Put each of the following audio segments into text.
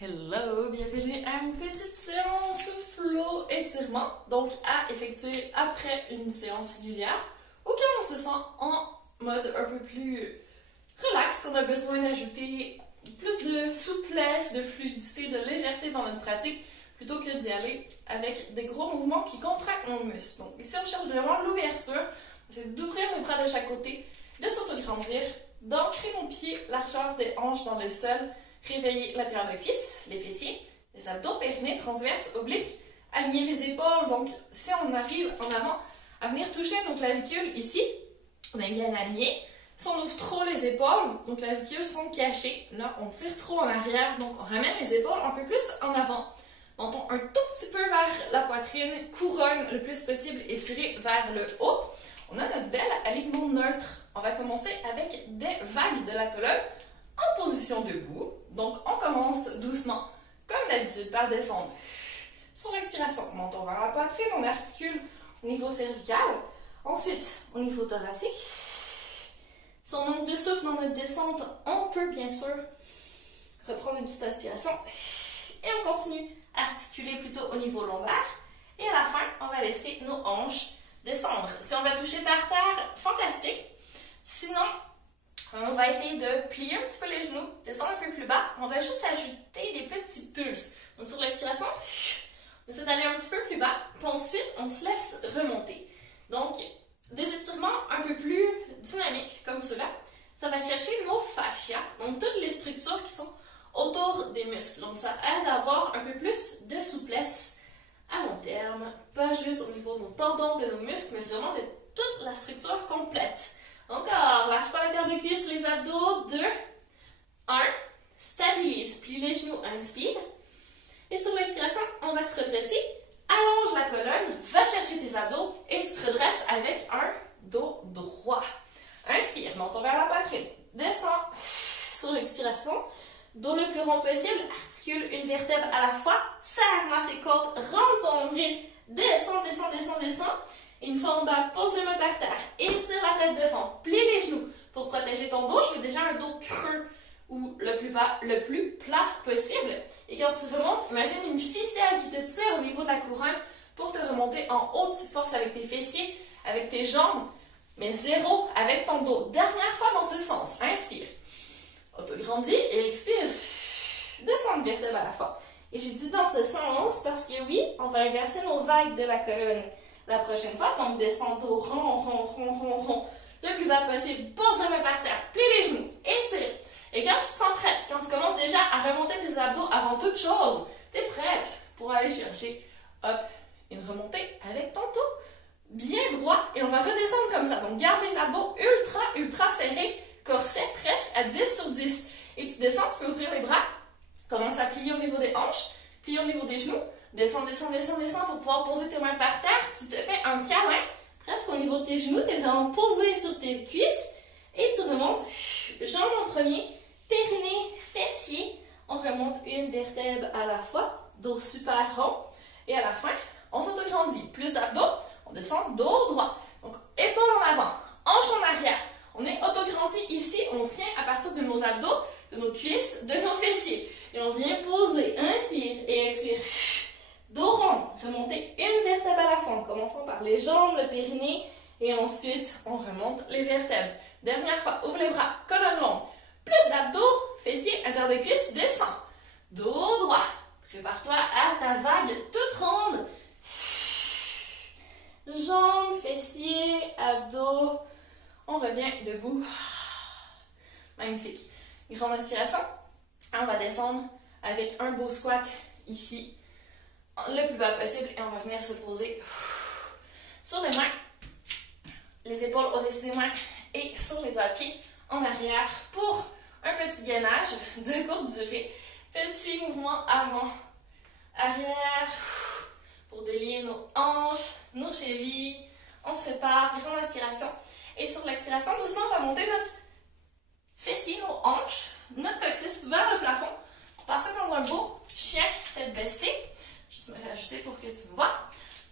Hello, bienvenue à une petite séance flow étirement, donc à effectuer après une séance régulière, ou quand on se sent en mode un peu plus relax, qu'on a besoin d'ajouter plus de souplesse, de fluidité, de légèreté dans notre pratique, plutôt que d'y aller avec des gros mouvements qui contractent nos muscles. Donc ici on cherche vraiment l'ouverture, c'est d'ouvrir les bras de chaque côté, de s'autograndir, d'ancrer nos pieds, largeur des hanches dans le sol, réveiller l'intérieur des cuisses, les fessiers, les abdos, périnée, transverse, oblique, aligner les épaules. Donc, si on arrive en avant à venir toucher nos clavicules ici, on est bien aligné. Si on ouvre trop les épaules, nos clavicules sont cachées. Là, on tire trop en arrière, donc on ramène les épaules un peu plus en avant. Montons un tout petit peu vers la poitrine, couronne le plus possible étirée vers le haut. On a notre bel alignement neutre. On va commencer avec des vagues de la colonne en position debout. Donc, on commence doucement, comme d'habitude, par descendre. Sur l'expiration, on monte vers la poitrine, on articule au niveau cervical. Ensuite, au niveau thoracique. Si on manque de souffle dans notre descente, on peut bien sûr reprendre une petite inspiration. Et on continue à articuler plutôt au niveau lombaire. Et à la fin, on va laisser nos hanches descendre. Si on va toucher par terre, fantastique. Sinon, on va essayer de plier un petit peu les genoux, descendre un peu plus bas. On va juste ajouter des petits pulses. Donc sur l'expiration, on essaie d'aller un petit peu plus bas. Puis ensuite, on se laisse remonter. Donc, des étirements un peu plus dynamiques comme cela. Ça va chercher nos fascias, donc toutes les structures qui sont autour des muscles. Donc ça aide à avoir un peu plus de souplesse à long terme. Pas juste au niveau de nos tendons, de nos muscles, mais vraiment de toute la structure complète. Encore, lâche pas la terre de cuisse, les abdos. 2, 1, stabilise, plie les genoux, inspire. Et sur l'expiration, on va se redresser. Allonge la colonne, va chercher tes abdos et tu te redresses avec un dos droit. Inspire, montons vers la poitrine. Descends sur l'expiration. Dos le plus rond possible, articule une vertèbre à la fois. Serre-moi ses côtes, rentre ton nombril. Descends, descends, descends, descends. Une fois en bas, pose les mains par terre, étire la tête devant, plie les genoux. Pour protéger ton dos, je fais déjà un dos creux ou le plus plat possible. Et quand tu remontes, imagine une ficelle qui te tire au niveau de la couronne pour te remonter en haut. Tu forces avec tes fessiers, avec tes jambes, mais zéro avec ton dos. Dernière fois dans ce sens. Inspire. Autograndis et expire. Descends une vertèbre à la fois. Et j'ai dit dans ce sens parce que oui, on va inverser nos vagues de la colonne la prochaine fois. Donc, descends dos rond, rond, rond, rond, rond, le plus bas possible. Pose les mains par terre, plie les genoux, étire. Et quand tu te sens prête, quand tu commences déjà à remonter tes abdos avant toute chose, tu es prête pour aller chercher, hop, une remontée avec ton dos bien droit. Et on va redescendre comme ça. Donc, garde les abdos ultra, ultra serrés, corset presque à 10 sur 10. Et tu descends, tu peux ouvrir les bras, commence à plier au niveau des hanches, plier au niveau des genoux. Descends, descends, descends, descends pour pouvoir poser tes mains par terre. Tu te fais un câlin presque au niveau de tes genoux. Tu es vraiment posé sur tes cuisses. Et tu remontes jambes en premier, périnée, fessier. On remonte une vertèbre à la fois. Dos super rond. Et à la fin, on s'autograndit. Plus d'abdos, on descend dos droit. Donc, épaules en avant, hanches en arrière. On est autograndi ici. On tient à partir de nos abdos, de nos cuisses, de nos fessiers. Et on vient poser. Inspire et expire. Dos rond, remontez une vertèbre à la fois, en commençant par les jambes, le périnée, et ensuite on remonte les vertèbres. Dernière fois, ouvre les bras, colonne longue, plus d'abdos, fessiers, intérieur des cuisses, descends. Dos droit, prépare-toi à ta vague toute ronde. Jambes, fessiers, abdos, on revient debout. Magnifique. Grande inspiration, on va descendre avec un beau squat ici, le plus bas possible, et on va venir se poser sur les mains, les épaules au-dessus des mains et sur les doigts-pieds en arrière pour un petit gainage de courte durée. Petit mouvement avant, arrière pour délier nos hanches, nos chevilles. On se prépare, grande inspiration. Et sur l'expiration, doucement, on va monter notre fessier, nos hanches, notre coccyx vers le plafond pour passer dans un beau chien tête baissée. Juste me réajuster pour que tu me vois.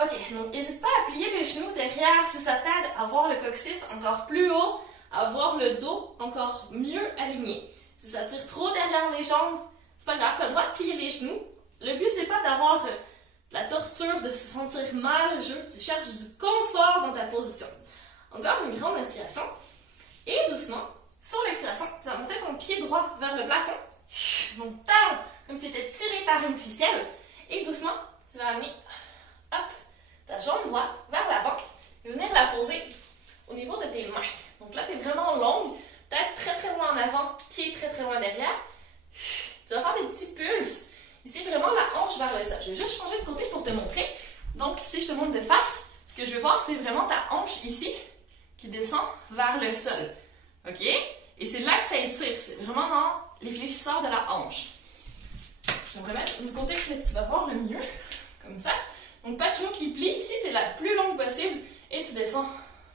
Ok, donc n'hésite pas à plier les genoux derrière si ça t'aide à voir le coccyx encore plus haut, à voir le dos encore mieux aligné. Si ça tire trop derrière les jambes, c'est pas grave, tu as le droit de plier les genoux. Le but, c'est pas d'avoir la torture, de se sentir mal. Je veux que tu cherches du confort dans ta position. Encore une grande inspiration. Et doucement, sur l'expiration, tu vas monter ton pied droit vers le plafond. Donc, talon, comme si tu étais tiré par une ficelle. Et doucement, tu vas amener hop, ta jambe droite vers l'avant et venir la poser au niveau de tes mains. Donc là, tu es vraiment longue, tête très très loin en avant, pied très très loin derrière. Tu vas faire des petits pulses. Ici, vraiment la hanche vers le sol. Je vais juste changer de côté pour te montrer. Donc, si je te montre de face, ce que je veux voir, c'est vraiment ta hanche ici qui descend vers le sol. OK? Et c'est là que ça étire. C'est vraiment dans les fléchisseurs de la hanche. Je vais me remettre du côté que tu vas voir le mieux. Comme ça. Donc, pas de genou qui plie. Ici, tu es la plus longue possible. Et tu descends.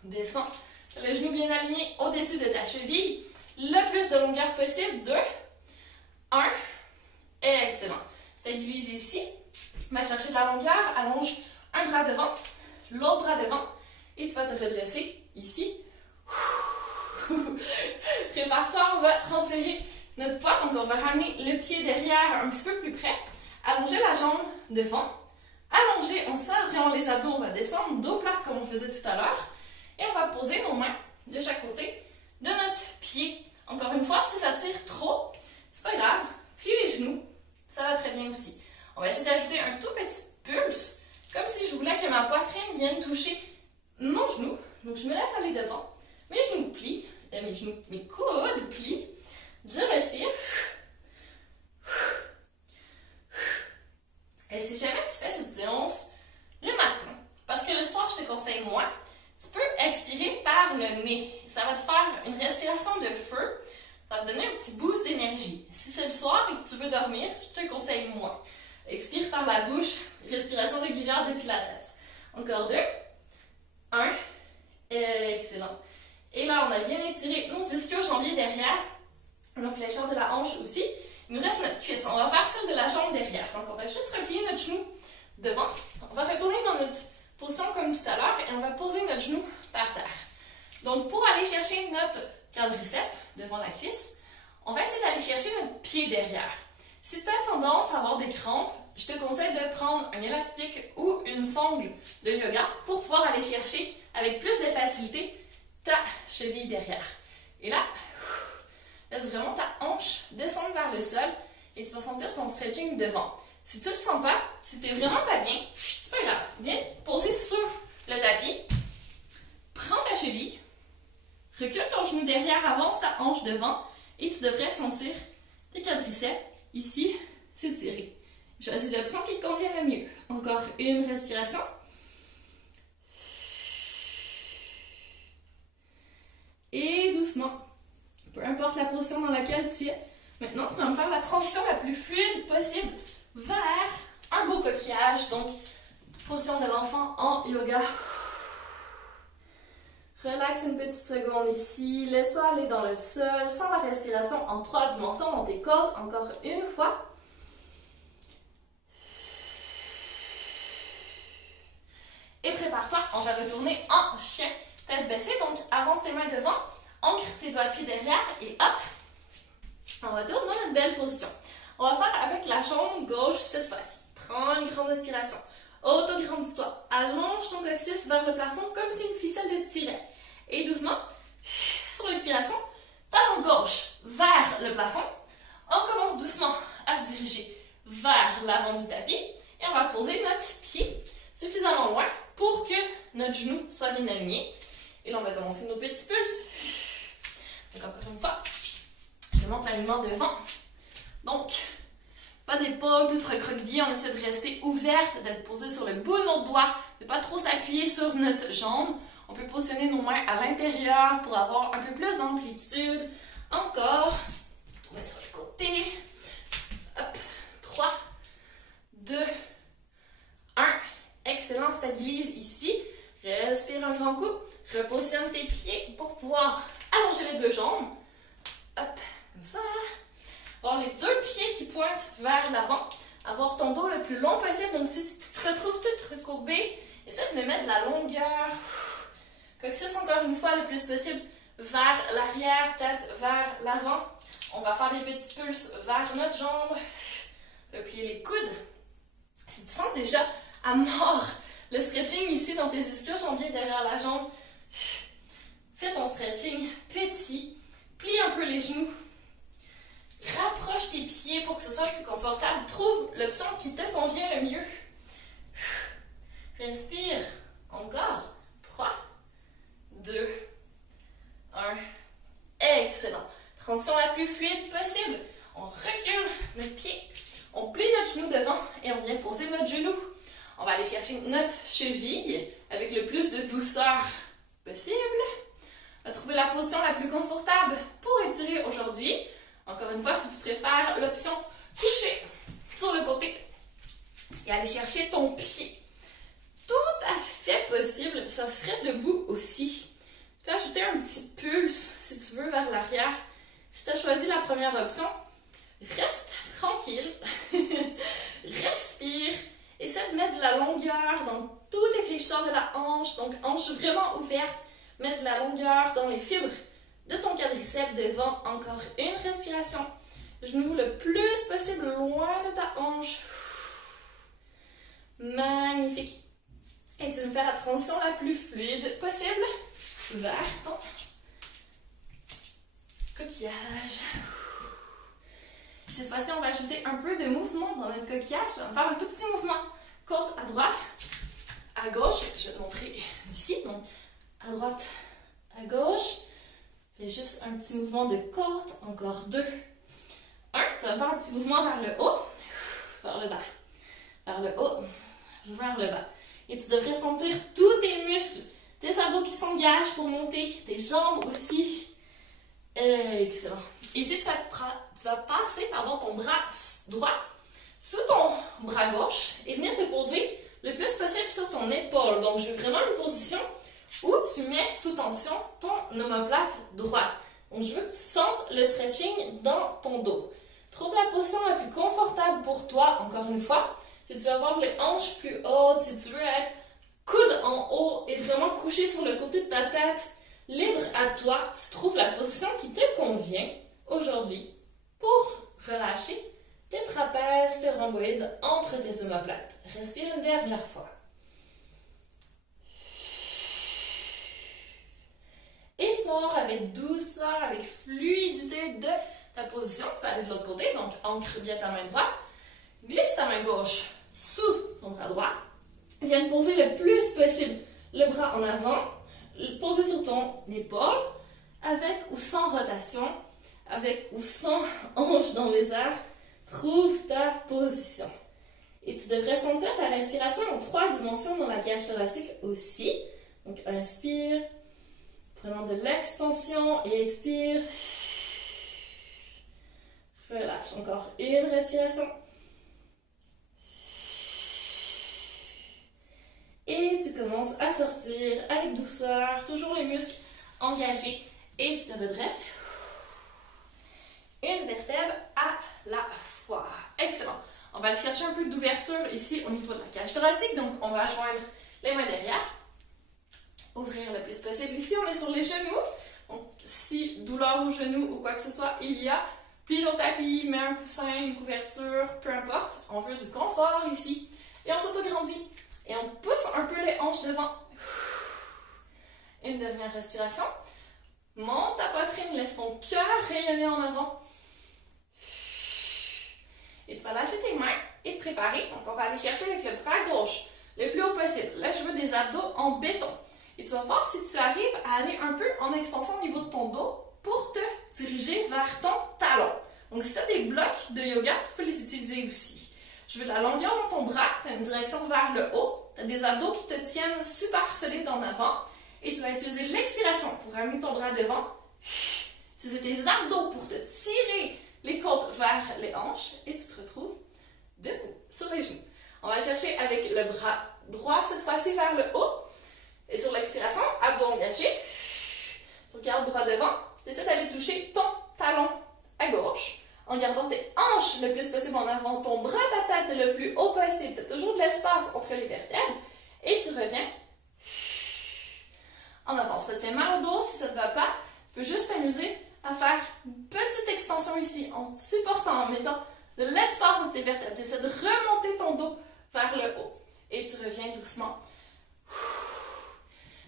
Descends. Le genou bien aligné au-dessus de ta cheville. Le plus de longueur possible. 2. 1. Excellent. Stabilise ici. Va chercher de la longueur. Allonge un bras devant. L'autre bras devant. Et tu vas te redresser ici. Prépare-toi. On va transférer notre poids. Donc, on va ramener le pied derrière un petit peu plus près. Allonger la jambe devant. Allonger, on serre vraiment les abdos. On va descendre dos plat comme on faisait tout à l'heure. Et on va poser nos mains de chaque côté de notre pied. Encore une fois, si ça tire trop, c'est pas grave. Plie les genoux. Ça va très bien aussi. On va essayer d'ajouter un tout petit pulse, comme si je voulais que ma poitrine vienne toucher mon genou. Donc, je me laisse aller devant. Mes genoux plient. Mes coudes plient. Je respire. Et si jamais tu fais cette séance le matin, parce que le soir, je te conseille moins, tu peux expirer par le nez. Ça va te faire une respiration de feu. Ça va te donner un petit boost d'énergie. Si c'est le soir et que tu veux dormir, je te conseille moins. Expire par la bouche. Respiration régulière de Pilates. Encore 2. 1. Excellent. Et là, on a bien étiré nos ischio-jambiers derrière. Nos flécheurs de la hanche aussi. Il nous reste notre cuisse. On va faire celle de la jambe derrière. Donc, on va juste replier notre genou devant. On va retourner dans notre position comme tout à l'heure et on va poser notre genou par terre. Donc, pour aller chercher notre quadriceps devant la cuisse, on va essayer d'aller chercher notre pied derrière. Si tu as tendance à avoir des crampes, je te conseille de prendre un élastique ou une sangle de yoga pour pouvoir aller chercher avec plus de facilité ta cheville derrière. Et là, laisse vraiment ta hanche descendre vers le sol et tu vas sentir ton stretching devant. Si tu ne le sens pas, si tu n'es vraiment pas bien, c'est pas grave. Viens poser sur le tapis. Prends ta cheville. Recule ton genou derrière, avance ta hanche devant et tu devrais sentir tes quadriceps ici s'étirer. Choisis l'option qui te convient le mieux. Encore une respiration. Et doucement, peu importe la position dans laquelle tu es, maintenant tu vas me faire la transition la plus fluide possible vers un beau coquillage. Donc, position de l'enfant en yoga. Relaxe une petite seconde ici. Laisse-toi aller dans le sol. Sens la respiration en 3 dimensions dans tes côtes. Encore une fois. Et prépare-toi, on va retourner en chien. Tête baissée, donc avance tes mains devant. Ancre tes doigts de pied derrière et hop. On retourne dans notre belle position. On va faire avec la jambe gauche cette fois-ci. Prends une grande respiration. Auto-grandis-toi. Allonge ton coccyx vers le plafond comme si une ficelle te tirait. Et doucement, sur l'expiration, talon gauche vers le plafond. On commence doucement à se diriger vers l'avant du tapis. Et on va poser notre pied suffisamment loin pour que notre genou soit bien aligné. Et là, on va commencer nos petits pulses. Donc, encore une fois, je monte l'alignement devant. Donc, pas d'épaule, tout recroquevillé. On essaie de rester ouverte, d'être posé sur le bout de nos doigts, de ne pas trop s'appuyer sur notre jambe. On peut positionner nos mains à l'intérieur pour avoir un peu plus d'amplitude. Encore. Tourner sur le côté. Hop. 3, 2, 1. Excellent. Stabilise ici. Respire un grand coup. Repositionne tes pieds pour pouvoir allonger les deux jambes. Hop. Comme ça. Avoir les deux pieds qui pointent vers l'avant. Avoir ton dos le plus long possible. Donc, si tu te retrouves toute recourbée, essaie de me mettre de la longueur. Coccyx encore une fois le plus possible vers l'arrière, tête vers l'avant. On va faire des petits pulses vers notre jambe. Replier les coudes. Si tu sens déjà à mort le stretching ici dans tes ischio-jambiers derrière la jambe, fais ton stretching petit. Plie un peu les genoux. Rapproche tes pieds pour que ce soit plus confortable. Trouve l'option qui te convient le mieux. Respire. Encore. 3, 2, 1. Excellent. Transition la plus fluide possible. On recule notre pied. On plie notre genou devant et on vient poser notre genou. On va aller chercher notre cheville avec le plus de douceur possible. On va trouver la position la plus confortable pour étirer aujourd'hui. Encore une fois, si tu préfères l'option coucher sur le côté et aller chercher ton pied. Tout à fait possible, ça serait debout aussi. Tu peux ajouter un petit pulse, si tu veux, vers l'arrière. Si tu as choisi la première option, reste tranquille, respire, essaie de mettre de la longueur dans tous tes fléchisseurs de la hanche, donc hanche vraiment ouverte, mets de la longueur dans les fibres de ton quadriceps devant, encore une respiration. Genou le plus possible loin de ta hanche. Magnifique. Et tu me fais la transition la plus fluide possible vers ton coquillage. Cette fois-ci, on va ajouter un peu de mouvement dans notre coquillage. On va faire un tout petit mouvement. Côte à droite, à gauche. Je vais te montrer d'ici. Donc, à droite, à gauche. Fais juste un petit mouvement de côte. Encore 2. 1. Tu vas faire un petit mouvement vers le haut, vers le bas. Vers le haut, vers le bas. Et tu devrais sentir tous tes muscles, tes abdos qui s'engagent pour monter, tes jambes aussi. Excellent. Ici, tu vas passer ton bras droit sous ton bras gauche et venir te poser le plus possible sur ton épaule. Donc, je veux vraiment une position où tu mets sous tension ton omoplate droite. Donc, je veux que tu sentes le stretching dans ton dos. Trouve la position la plus confortable pour toi, encore une fois. Si tu veux avoir les hanches plus hautes, si tu veux être coude en haut et vraiment couché sur le côté de ta tête, libre à toi, tu trouves la position qui te convient aujourd'hui pour relâcher tes trapèzes, tes rhomboïdes entre tes omoplates. Respire une dernière fois. Et sors avec douceur, avec fluidité de ta position. Tu vas aller de l'autre côté, donc ancre bien ta main droite. Glisse ta main gauche sous ton bras droit. Viens poser le plus possible le bras en avant, poser sur ton épaule, avec ou sans rotation, avec ou sans hanche dans les airs. Trouve ta position. Et tu devrais sentir ta respiration en 3 dimensions dans la cage thoracique aussi. Donc inspire, prenant de l'expansion et expire. Relâche. Encore une respiration. Et tu commences à sortir avec douceur, toujours les muscles engagés. Et tu te redresses. Une vertèbre à la fois. Excellent. On va aller chercher un peu d'ouverture ici au niveau de la cage thoracique. Donc, on va joindre les mains derrière. Ouvrir le plus possible. Ici, on est sur les genoux. Donc, si douleur au genou ou quoi que ce soit, il y a, plie ton tapis, mets un coussin, une couverture, peu importe. On veut du confort ici. Et on s'autograndit. Et on pousse un peu les hanches devant. Une dernière respiration. Monte ta poitrine, laisse ton cœur rayonner en avant. Et tu vas lâcher tes mains et te préparer. Donc, on va aller chercher avec le bras gauche le plus haut possible. Là, je veux des abdos en béton. Et tu vas voir si tu arrives à aller un peu en extension au niveau de ton dos pour te diriger vers ton talon. Donc, si tu as des blocs de yoga, tu peux les utiliser aussi. Je veux de la longueur dans ton bras. Tu as une direction vers le haut. Tu as des abdos qui te tiennent super solides en avant. Et tu vas utiliser l'expiration pour ramener ton bras devant. Utiliser tes abdos pour te tirer les côtes vers les hanches. Et tu te retrouves debout, sur les genoux. On va chercher avec le bras droit, cette fois-ci, vers le haut. Et sur l'expiration, abdos engagés. Tu regardes droit devant. Tu essaies d'aller toucher ton talon à gauche. En gardant tes hanches le plus possible en avant, ton bras, ta tête le plus haut possible. Tu as toujours de l'espace entre les vertèbres. Et tu reviens en avant. Si ça te fait mal au dos, si ça ne te va pas, Tu peux juste t'amuser à faire une petite extension ici en te supportant, en mettant de l'espace entre tes vertèbres. Tu essaies de remonter ton dos vers le haut. Et tu reviens doucement.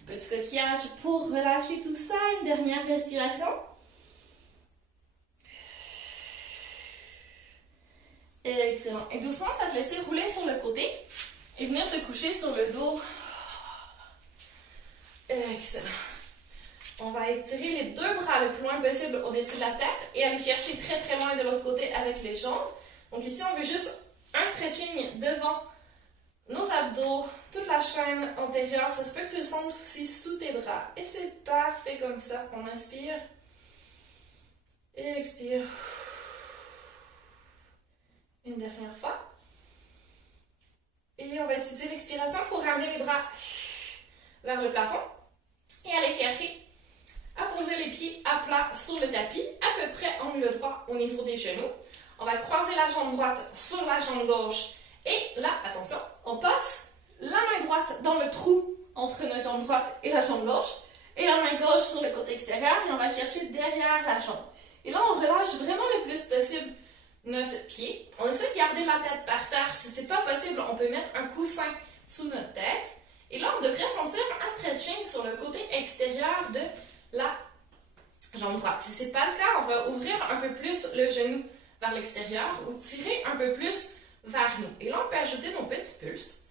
Petit coquillage pour relâcher tout ça. Une dernière respiration. Excellent. Et doucement, ça va te laisser rouler sur le côté et venir te coucher sur le dos. Excellent. On va étirer les deux bras le plus loin possible au-dessus de la tête et aller chercher très très loin de l'autre côté avec les jambes. Donc ici, on veut juste un stretching devant nos abdos, toute la chaîne antérieure. Ça se peut que tu le sentes aussi sous tes bras. Et c'est parfait comme ça. On inspire. Et expire. Une dernière fois. Et on va utiliser l'expiration pour ramener les bras vers le plafond. Et aller chercher à poser les pieds à plat sur le tapis, à peu près angle droit au niveau des genoux. On va croiser la jambe droite sur la jambe gauche. Et là, attention, on passe la main droite dans le trou entre notre jambe droite et la jambe gauche. Et la main gauche sur le côté extérieur. Et on va chercher derrière la jambe. Et là, on relâche vraiment le plus possible notre pied. On essaie de garder la tête par terre. Si ce n'est pas possible, on peut mettre un coussin sous notre tête. Et là, on devrait sentir un stretching sur le côté extérieur de la jambe droite. Si ce n'est pas le cas, on va ouvrir un peu plus le genou vers l'extérieur ou tirer un peu plus vers nous. Et là, on peut ajouter nos petits pulses.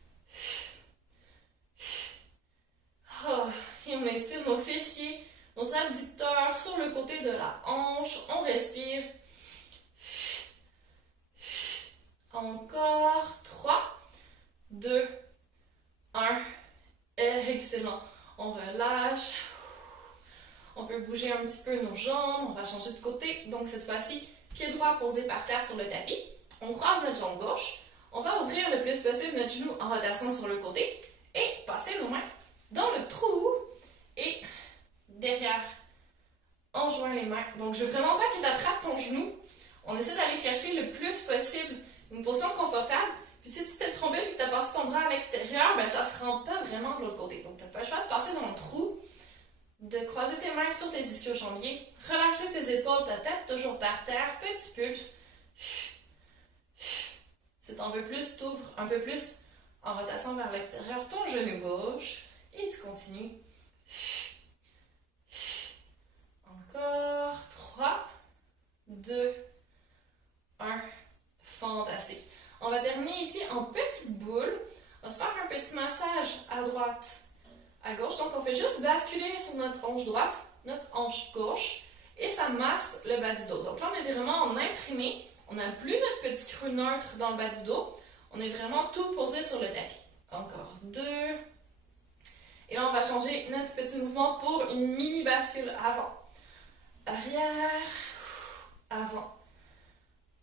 Oh, et on étire nos fessiers, nos abducteurs sur le côté de la hanche. On respire. Encore. 3, 2, 1. Excellent. On relâche. On peut bouger un petit peu nos jambes. On va changer de côté. Donc, cette fois-ci, pied droit posé par terre sur le tapis. On croise notre jambe gauche. On va ouvrir le plus possible notre genou en rotation sur le côté. Et passer nos mains dans le trou. Et derrière, on joint les mains. Donc, je veux vraiment pas que tu attrapes ton genou. On essaie d'aller chercher le plus possible une position confortable. Puis si tu t'es trompé et que tu as passé ton bras à l'extérieur, ben ça ne se rend pas vraiment de l'autre côté. Donc, tu n'as pas le choix de passer dans le trou, de croiser tes mains sur tes ischio-jambiers, relâcher tes épaules, ta tête toujours par terre, petit pulse. Si tu en veux plus, tu ouvres un peu plus en rotation vers l'extérieur ton genou gauche et tu continues. Encore. 3, 2, 1. Fantastique. On va terminer ici en petite boule. On va se faire un petit massage à droite, à gauche. Donc, on fait juste basculer sur notre hanche droite, notre hanche gauche, et ça masse le bas du dos. Donc là, on est vraiment en imprimé. On n'a plus notre petit creux neutre dans le bas du dos. On est vraiment tout posé sur le tapis. Encore 2. Et là, on va changer notre petit mouvement pour une mini bascule avant. Arrière, avant,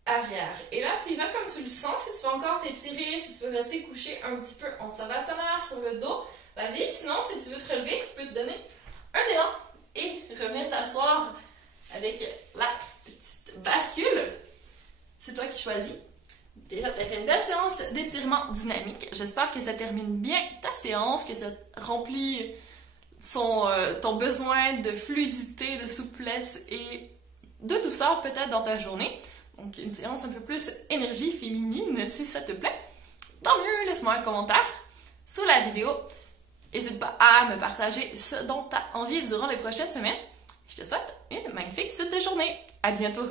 arrière. Et là, tu y vas comme tu le sens. Si tu veux encore t'étirer, si tu veux rester couché un petit peu en savasana sur le dos, vas-y. Sinon, si tu veux te relever, tu peux te donner un élan et revenir t'asseoir avec la petite bascule. C'est toi qui choisis. Déjà, tu as fait une belle séance d'étirement dynamique. J'espère que ça termine bien ta séance, que ça remplit ton besoin de fluidité, de souplesse et de douceur peut-être dans ta journée. Donc, une séance un peu plus énergie féminine, si ça te plaît. Tant mieux, laisse-moi un commentaire sous la vidéo. N'hésite pas à me partager ce dont tu as envie durant les prochaines semaines. Je te souhaite une magnifique suite de journée. À bientôt!